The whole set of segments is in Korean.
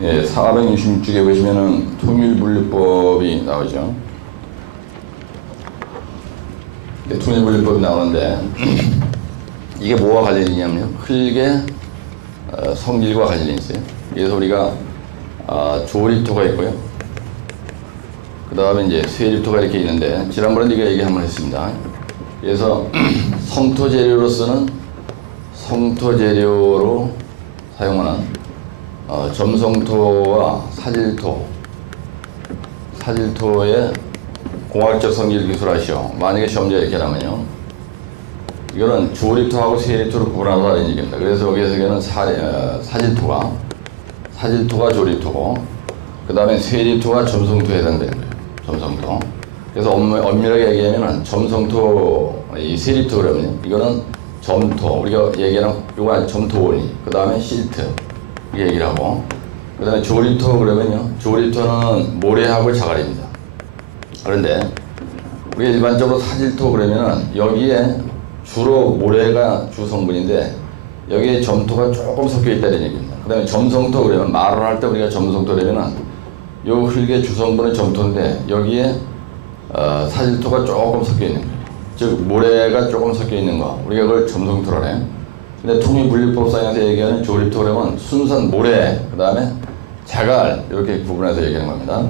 예, 466쪽에 보시면은 통일분류법이 나오죠. 네, 통일분류법이 나오는데 이게 뭐와 관련이 있냐면요. 흙의 성질과 관련이 있어요. 그래서 우리가 조립토가 있고요. 그 다음에 이제 쇠립토가 이렇게 있는데 지난번에 이거 얘기 한번 했습니다. 그래서 성토 재료로서는 성토 재료로 사용하는 점성토와 사질토의 공학적 성질 기술하시오. 만약에 시험지에 이렇게 나면요. 이거는 조립토하고 쇠립토를 구분하는 다는 얘기입니다. 그래서 여기에서는 사질토가 조립토고, 그 다음에 쇠립토가 점성토에 해당되는 거예요. 점성토. 그래서 엄밀하게 얘기하면 점성토, 이 쇠립토 그러면요. 이거는 점토, 우리가 얘기하는 요거 점토원이, 그 다음에 실트 이게 얘기를 하고, 그 다음에 조립토 그러면요. 조립토는 모래하고 자갈입니다. 그런데 우리가 일반적으로 사질토 그러면은 여기에 주로 모래가 주 성분인데 여기에 점토가 조금 섞여 있다는 얘기입니다. 그 다음에 점성토 그러면 말을 할 때 우리가 점성토 그러면은 요 흙의 주성분은 점토인데 여기에 사질토가 조금 섞여 있는 거예요. 즉 모래가 조금 섞여 있는 거 우리가 그걸 점성토라 해요. 근데 통일분류법상에서 얘기하는 조립토 그러면 순수한 모래 그 다음에 자갈 이렇게 구분해서 얘기하는 겁니다.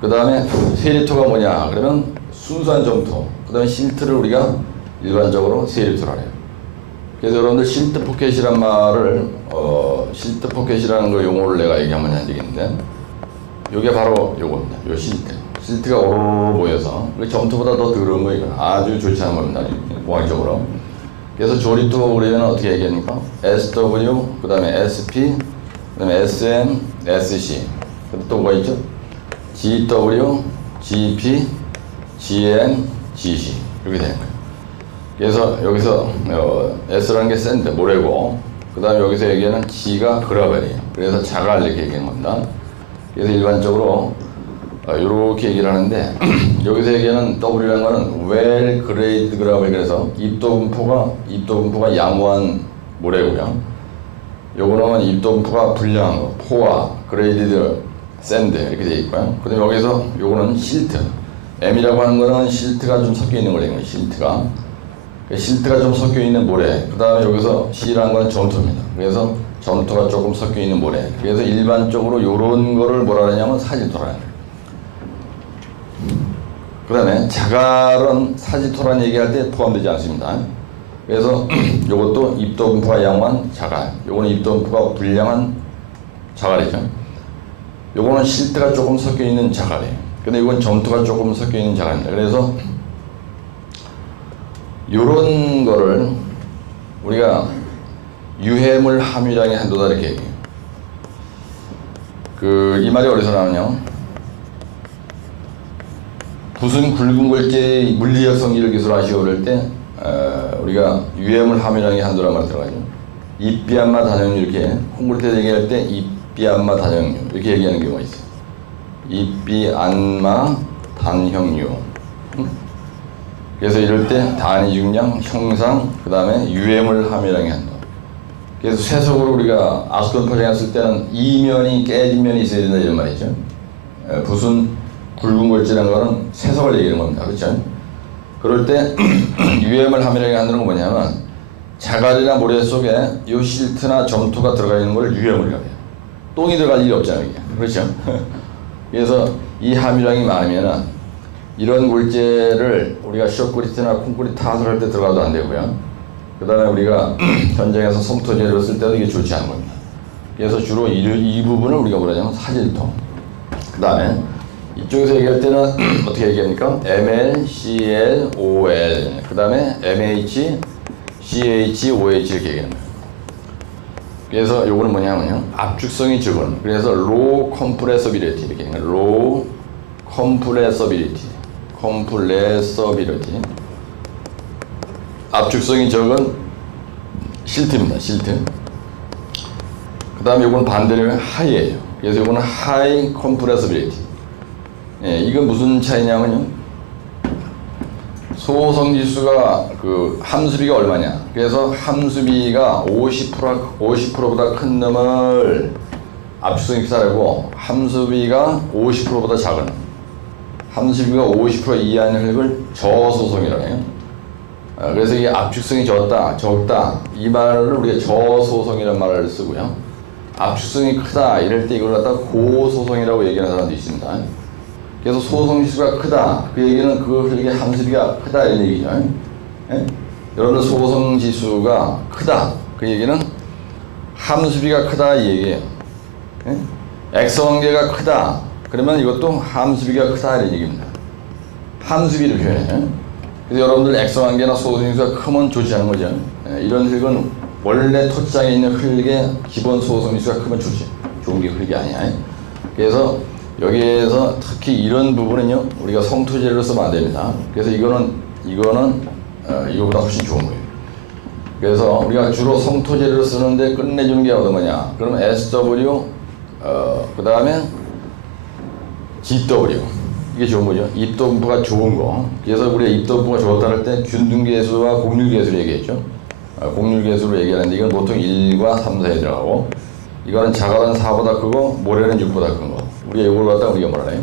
그 다음에 쇠립토가 뭐냐 그러면 순수한 점토 그 다음에 실트를 우리가 일반적으로 쇠립토라 해요. 그래서 여러분들 실트 포켓이란 말을 실트 포켓이라는 거 용어를 내가 얘기하면 안 되겠는데 요게 바로 요겁니다. 요 실트가 오로로 모여서 점토보다 더 더러운 거 이건 아주 좋지 않은 겁니다. 공학적으로. 그래서 조립토 그러면 어떻게 얘기합니까? SW 그 다음에 SP 그 다음에 SM, SC 또 뭐가 있죠? GW, GP, GN, GC 이렇게 되는 거예요. 그래서 여기서 S라는 게 샌드, 모래고 그 다음에 여기서 얘기하는 G가 그라벨이에요. 그래서 자갈 이렇게 얘기하는 겁니다. 그래서 일반적으로 이렇게 얘기를 하는데 여기서 얘기하는 W라는 거는 well graded gravel 그래서 입도 분포가 양호한 모래고요. 요거는 입도 분포가 불량한 거, 포화, graded 샌드 이렇게 되어 있고요. 그 다음에 여기서 요거는 실트 M이라고 하는 거는 실트가 좀 섞여 있는 거예요. 실트가 좀 섞여 있는 모래. 그 다음에 여기서 C라는 건 점토입니다. 그래서 점토가 조금 섞여 있는 모래. 그래서 일반적으로 요런 거를 뭐라 하냐면 사질토라 해요. 그 다음에 자갈은 사질토라는 얘기할 때 포함되지 않습니다. 그래서 요것도 입도 분포가 양호한 자갈. 요거는 입도 분포가 불량한 자갈이죠. 요거는 실트가 조금 섞여 있는 자갈이에요. 근데 이건 점토가 조금 섞여 있는 자갈입니다. 그래서 요런 거를 우리가 유해물 함유량의 한도다 이렇게 얘기해요. 이 말이 어디서 나오냐? 무슨 굵은 골재 물리적 성질을 기술하시오 그럴 때 우리가 유해물 함유량의 한도란 말 들어가죠. 입비암마 단형류 이렇게 콩그리트에서 얘기할 때 입비암마 단형류 이렇게 얘기하는 경우가 있어요. 입비암마 단형류. 그래서 이럴 때 단위 중량, 형상, 그 다음에 유해물 함유량의 한도. 그래서 쇠석으로 우리가 아스콘 포장했을 때는 이면이 깨진 면이 있어야 된다 이런 말이죠. 무슨 굵은 골재라는 거는 쇠석을 얘기하는 겁니다. 그렇죠? 그럴 때 유해물 함유량의 한도는 뭐냐면 자갈이나 모래 속에 이 실트나 점토가 들어가 있는 걸 유해물이라고 해요. 똥이 들어갈 일이 없잖아요. 이게. 그렇죠? 그래서 이 함유량이 많으면은 이런 골재를 우리가 쇼크리트나 콘크리트 타설 할 때 들어가도 안 되고요. 그 다음에 우리가 현장에서 성토재를 쓸 때도 이게 좋지 않은 겁니다. 그래서 주로 이 부분을 우리가 뭐라 하냐면 사질토. 그 다음에 이쪽에서 얘기할 때는 어떻게 얘기합니까? ML, CL, OL. 그 다음에 MH, CH, OH 이렇게 얘기하는 거예요. 그래서 요거는 뭐냐면요. 압축성이 적은. 그래서 low compressibility 이렇게 얘기하는 거예요. low compressibility. 압축성이 적은 실트입니다. 실트. 그 다음에 이건 반대로 하이예요. 그래서 이거는 high compressibility. 예, 이건 무슨 차이냐면요. 소성지수가 함수비가 얼마냐. 그래서 함수비가 50%보다 큰 놈을 압축성이 크다고 함수비가 50%보다 작은 함수비가 50% 이하의 흙을 저소송이라고 해요. 그래서 이게 압축성이 적다 이 말을 우리가 저소송이라는 말을 쓰고요. 압축성이 크다 이럴 때 이걸 갖다 고소송이라고 얘기하는 사람도 있습니다. 그래서 소송지수가 크다 그 얘기는 그 흙의 함수비가 크다 이런 얘기죠. 예? 여러분들 소송지수가 크다 그 얘기는 함수비가 크다 이 얘기예요. 예? X관계가 크다 그러면 이것도 함수비가 크다 이런 얘기입니다. 함수비를 표현해요. 그래서 여러분들 X관계나 소송지수가 크면 좋지 않은 거죠. 예? 이런 흙은 원래 토장에 있는 흙의 기본 소송지수가 크면 좋지 좋은 게 흙이 아니야. 그래서 여기에서 특히 이런 부분은요 우리가 성토재료로 쓰면 안 됩니다. 그래서 이거는 이거보다 훨씬 좋은 거예요. 그래서 우리가 주로 성토재료로 쓰는데 끝내주는 게 어떤 거냐? 그러면 SW 그 다음에 GW 이게 좋은 거죠. 입도분포가 좋은 거. 그래서 우리가 입도분포가 좋았다 할 때 균등계수와 곡률계수를 얘기했죠. 곡률계수로 얘기하는데 이건 보통 1과 3, 4에 들어가고 이거는 자갈은 4보다 크고 모래는 6보다 큰 거. 우리가 이걸 갖다 우리가 뭐라 해요?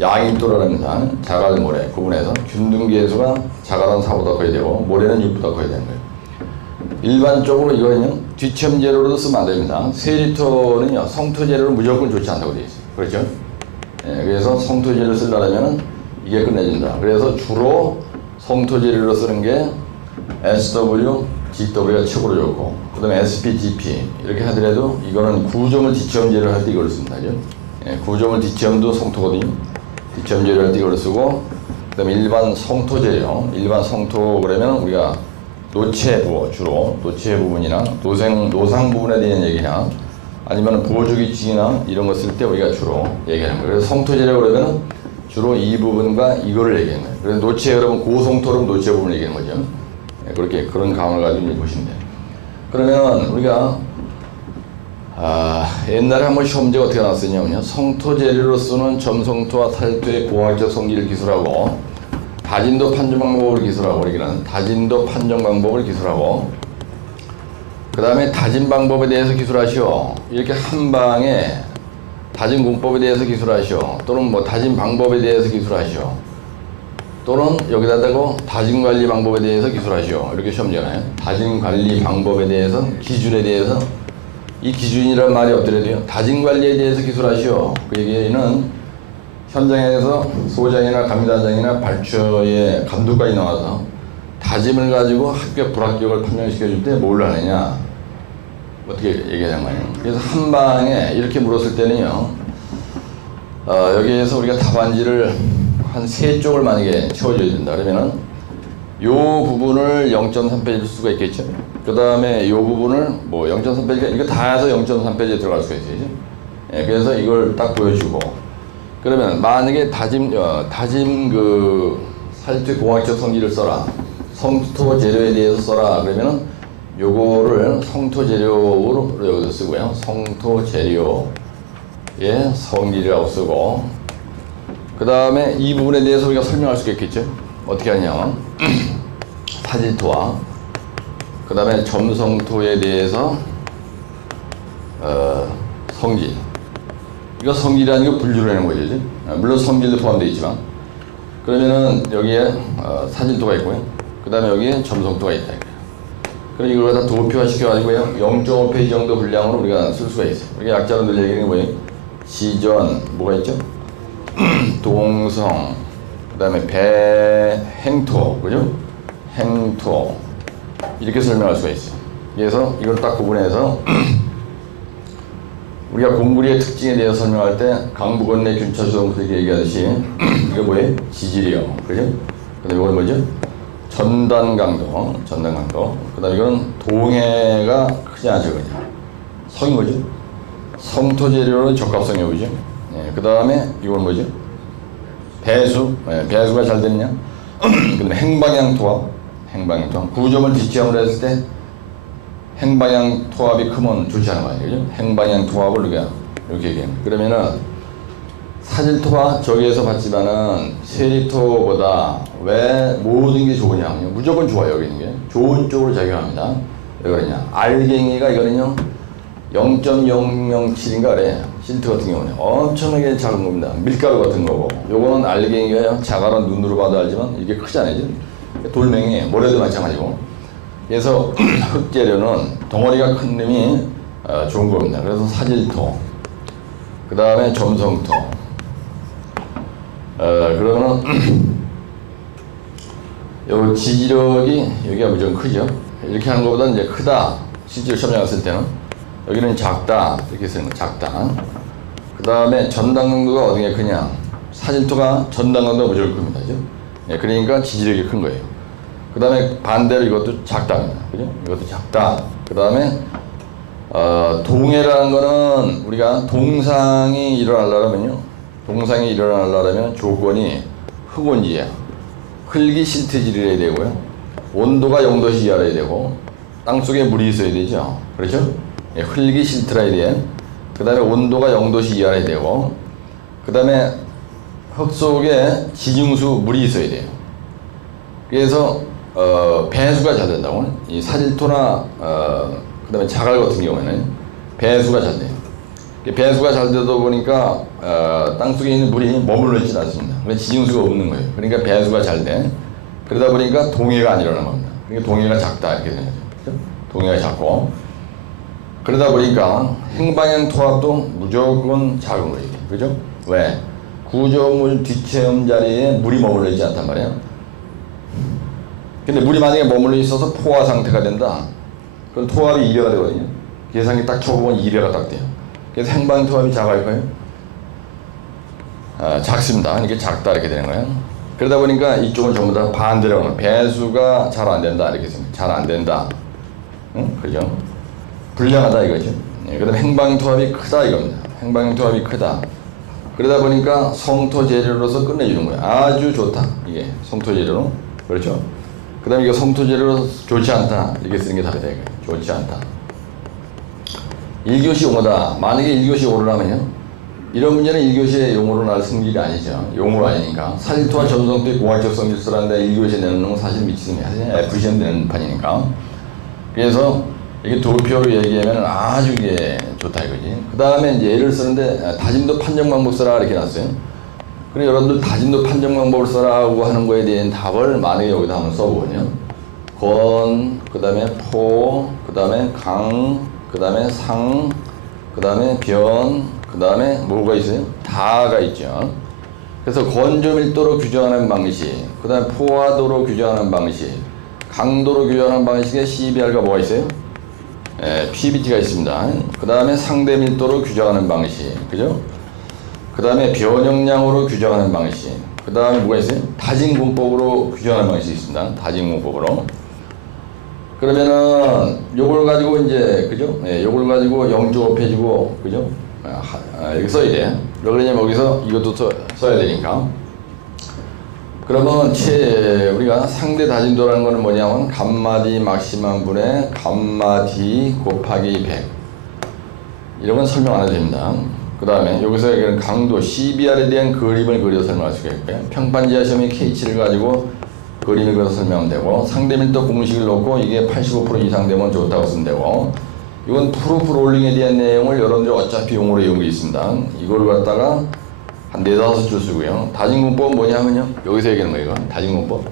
양입도라는 합니다. 자갈, 모래 구분해서 균등계수가 자갈은 4보다 커야 되고 모래는 6보다 커야 되는 거예요. 일반적으로 이거는요 뒤첨 재료로도 쓰면 안 됩니다. 세리토는요 성토 재료로 무조건 좋지 않다고 되어 있어요. 그렇죠? 예, 그래서 성토 재료를 쓰려면 이게 끝내준다. 그래서 주로 성토 재료로 쓰는 게 SW, GW가 최고로 좋고 그 다음에 SP, GP 이렇게 하더라도 이거는 구조물 뒤첨 재료를 할 때 이걸 씁니다. 예, 구조물 뒤첨도 성토거든요. 뒤첨 재료를 할 때 이걸 쓰고 그 다음에 일반 성토 재료 일반 성토 그러면 우리가 노체부 주로 노체 부분이나 노상 부분에 대한 얘기나 아니면 보조기칙이나 이런 거 쓸 때 우리가 주로 얘기하는 거예요. 그래서 성토재료 그러면 주로 이 부분과 이거를 얘기하는 거예요. 그래서 노체 그러면 고성토로 노체 부분을 얘기하는 거죠. 네, 그렇게 그런 감을 가지고 보시면 돼요. 그러면 우리가 옛날에 한번 시험 문제가 어떻게 나왔었냐면요. 성토재료로 쓰는 점성토와 탈토의 고학적 성질을 기술하고 다진도 판정 방법을 기술하고 우리는 다진도 판정 방법을 기술하고 그 다음에 다진 방법에 대해서 기술하시오. 이렇게 한 방에 다진 공법에 대해서 기술하시오. 또는 뭐 다진 방법에 대해서 기술하시오. 또는 여기다 대고 다진 관리 방법에 대해서 기술하시오. 이렇게 시험잖아요. 다진 관리 방법에 대해서 기준에 대해서 이 기준이란 말이 없더라도요. 다진 관리에 대해서 기술하시오. 그 얘기는 현장에서 소장이나 감리단장이나 발표에 감독관이 나와서 다짐을 가지고 합격 불합격을 판정시켜줄 때 뭘 하느냐 어떻게 얘기하는 거예요. 그래서 한 방에 이렇게 물었을 때는요 여기에서 우리가 답안지를 한 3쪽을 만약에 채워줘야 된다 그러면은 요 부분을 0.3페이지일 수가 있겠죠. 그 다음에 요 부분을 뭐 0.3페이지 이거 다 해서 0.3페이지에 들어갈 수가 있어요. 예, 그래서 이걸 딱 보여주고 그러면 만약에 다짐 그 살트 공학적 성질을 써라. 성토 재료에 대해서 써라. 그러면은 요거를 성토 재료로 여기서 쓰고요. 성토 재료의 성질이라고 쓰고 그 다음에 이 부분에 대해서 우리가 설명할 수가 있겠죠. 어떻게 하냐면 사질토와 그 다음에 점성토에 대해서 성질 이거 성질이라는 게 분류를 하는 거죠. 물론 성질도 포함되어 있지만 그러면은 여기에 사질토가 있고요. 그 다음에 여기에 점성토가 있다. 그럼 이걸 다 도표화 시켜가지고요. 0.5페이지 정도 분량으로 우리가 쓸 수가 있어요. 이게 약자로들 얘기하는 게 뭐예요? 지전, 뭐가 있죠? 동성, 그 다음에 행토, 그죠? 행토. 이렇게 설명할 수가 있어요. 그래서 이걸 딱 구분해서 우리가 공구리의 특징에 대해서 설명할 때 강부건내 균차수동 그렇게 얘기하듯이 이거 뭐예요? 지질이요. 그죠? 그 다음에 이건 뭐죠? 전단강도. 그 다음에 이건 동해가 크냐 적으냐. 성이 뭐죠? 성토재료는 적합성이 오죠. 예, 그 다음에 이건 뭐죠? 배수. 예, 배수가 잘 됐냐? 그 다음에 행방향 토합. 구조물 뒤치함을 했을 때 행방향 토합이 크면 좋지 않은 거 아니에요? 그죠? 행방향 토합을 우리가 이렇게 얘기합니다. 그러면은 사질토와 저기에서 봤지만은 세리토보다 왜 모든 게 좋으냐? 무조건 좋아요. 여기 있는 게 좋은 쪽으로 작용합니다. 왜 그러냐? 알갱이가 이거는요 0.007인가 그래. 실트 같은 경우는 엄청나게 작은 겁니다. 밀가루 같은 거고. 요거는 알갱이가 자갈은 눈으로 봐도 알지만 이게 크잖아요. 돌멩이, 모래도 마찬가지고. 그래서 흙재료는 덩어리가 큰 놈이 좋은 겁니다. 그래서 사질토, 그 다음에 점성토. 그러면은 요 지지력이 여기가 무조건 크죠. 이렇게 하는 것보다 이제 크다. 실제로 시험 나갔을 때는 여기는 작다 이렇게 쓰는 거 작다. 그 다음에 전당 강도가 어떻게 크냐? 사질토가 전당 강도가 무조건 큽니다, 그죠? 예, 그러니까 지지력이 큰 거예요. 그 다음에 반대로 이것도 작다입니다, 그죠? 이것도 작다. 그 다음에 동해라는 거는 우리가 동상이 일어나려면요, 동상이 일어나려면 조건이 흙온지야. 흙이 실트질이어야 되고요. 온도가 0도씨 이하라야 되고, 땅속에 물이 있어야 되죠. 그렇죠? 예, 흙이 실트라야 돼. 그 다음에 온도가 0도씨 이하라야 되고, 그 다음에 흙 속에 지중수 물이 있어야 돼요. 그래서 배수가 잘 된다고. 이 사질토나 그 다음에 자갈 같은 경우에는 배수가 잘 돼요. 배수가 잘 되다 보니까 땅속에 있는 물이 머물러 있지 않습니다. 그러니까 지중수가 없는 거예요. 그러니까 배수가 잘 돼. 그러다 보니까 동해가 안 일어나는 겁니다. 그러니까 동해가 작다 이렇게 되는 거죠. 동해가 작고, 그러다 보니까 행방향 토합도 무조건 작은 거예요. 그죠? 왜? 구조물 뒷체험 자리에 물이 머물러 있지 않단 말이에요. 근데 물이 만약에 머물러 있어서 포화 상태가 된다. 그럼 토합이 2배가 되거든요. 계산기 딱 쳐보면 2배가 딱 돼요. 그래서 행방 토합이 작아질까요? 작습니다. 이게 작다 이렇게 되는 거예요. 그러다 보니까 이쪽은 전부 다 반대로 하는 배수가 잘 안 된다 이렇게 생각해요. 잘 안 된다. 응? 그죠? 불량하다 이거죠. 그 다음에 행방 토합이 크다 이겁니다. 행방 토합이 크다. 그러다 보니까 성토 재료로서 끝내주는 거예요. 아주 좋다. 이게 성토 재료로. 그렇죠? 그 다음에 이거 성토 재료로 좋지 않다. 이렇게 쓰는 게 답이다. 이거예요. 좋지 않다. 1교시 용어다. 만약에 1교시 오르려면요, 이런 문제는 1교시의 용어로 나올 성질이 아니죠. 용어가 아니니까. 사질토와 점성토의 공학적 성질서라는데 1교시에 내는 건 사실 미치는 게 사실 F시험 내는 판이니까. 그래서 이게 도표로 얘기하면 아주 이게 좋다 이거지. 그 다음에 이제 예를 쓰는데 다짐도 판정 방법 써라 이렇게 놨어요. 그리고 여러분들 다짐도 판정 방법을 써라고 하는 거에 대한 답을 만약에 여기다 한번 써보거든요. 건, 그 다음에 포, 그 다음에 강, 그 다음에 상, 그 다음에 변, 그 다음에 뭐가 있어요? 다가 있죠. 그래서 건조 밀도로 규정하는 방식, 그 다음에 포화도로 규정하는 방식, 강도로 규정하는 방식에 CBR과 뭐가 있어요? PBT가 있습니다. 그 다음에 상대 밀도로 규정하는 방식, 그죠? 그 다음에 변형량으로 규정하는 방식, 그 다음에 뭐가 있어요? 다진공법으로 규정하는 방식이 있습니다. 다진공법으로. 그러면은 요걸 가지고 이제 그죠? 요걸 가지고 0.5 해주고 그죠? 여기 써야 돼. 왜 그러냐면 여기서 이것도 써야 되니까. 그러면 우리가 상대 다진도라는 거는 뭐냐면 감마-D 막시멈 분의 감마-D 곱하기 100. 이런 건 설명 안 해도 됩니다. 그 다음에 여기서 얘기하는 강도 CBR에 대한 그림을 그려 설명할 수가 있고요. 평판지하 시험이 K치를 가지고 그림을 그려서 설명하면 되고, 상대 밀도 공식을 놓고 이게 85% 이상 되면 좋다고 쓰면 되고, 이건 프루프 롤링에 대한 내용을 여러분들 어차피 용어로 외운 게 있습니다. 이걸 갖다가 한 4-5줄 쓰고요. 다진공법은 뭐냐면요, 여기서 얘기하는 거예요. 이건 다진공법.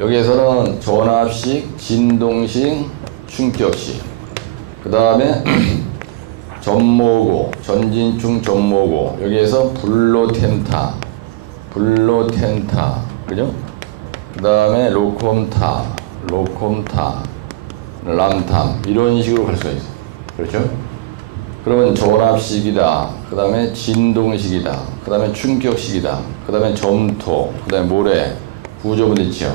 여기에서는 전압식, 진동식, 충격식, 그 다음에 전모고, 전진충 전모고, 여기에서 블로텐타, 그죠? 그 다음에 로콤타, 람탐, 이런 식으로 갈 수가 있어요. 그렇죠? 그러면 전압식이다, 그 다음에 진동식이다, 그 다음에 충격식이다, 그 다음에 점토, 그 다음에 모래, 구조분해치형.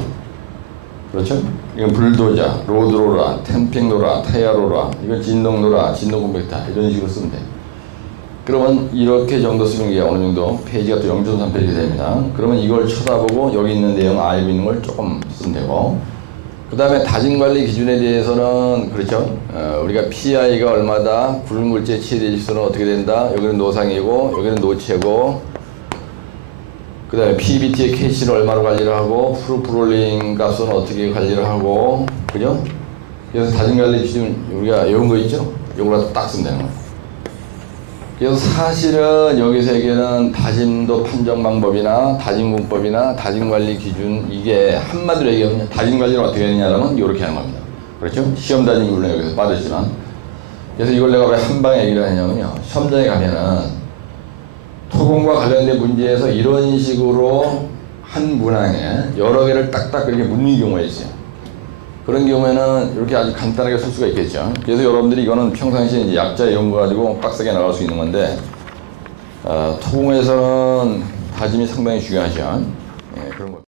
그렇죠? 이건 불도자, 로드로라, 템핑로라, 타야로라, 이건 진동로라, 진동콤팩타, 이런 식으로 쓰면 돼요. 그러면 이렇게 정도 쓰는 게 어느 정도 페이지가 또 0.3페이지 됩니다. 그러면 이걸 쳐다보고 여기 있는 내용 알고 있는 걸 조금 쓰면 되고, 그 다음에 다짐관리 기준에 대해서는 그렇죠. 우리가 PI가 얼마다, 굴물질 치대지수는 어떻게 된다, 여기는 노상이고 여기는 노체고, 그 다음에 PBT의 K치를 얼마로 관리를 하고, 프루프롤링 값은 어떻게 관리를 하고, 그죠? 그래서 다짐관리 기준 우리가 외운 거 있죠? 이걸 갖다 딱 쓰면 되는 거예요. 그래서 사실은 여기서 얘기하는 다짐도 판정 방법이나 다짐공법이나 다짐관리 기준, 이게 한마디로 얘기하면 다짐관리를 어떻게 했냐면 이렇게 하는 겁니다. 그렇죠? 시험 다짐 물론 여기서 빠졌지만. 그래서 이걸 내가 왜 한 방에 얘기를 하냐면요, 시험장에 가면은 토공과 관련된 문제에서 이런 식으로 한 문항에 여러 개를 딱딱 그렇게 묻는 경우가 있어요. 그런 경우에는 이렇게 아주 간단하게 쓸 수가 있겠죠. 그래서 여러분들이 이거는 평상시에 이제 약자 이런 거 가지고 빡세게 나갈 수 있는 건데, 토공에서는 다짐이 상당히 중요하죠. 예, 그런 거.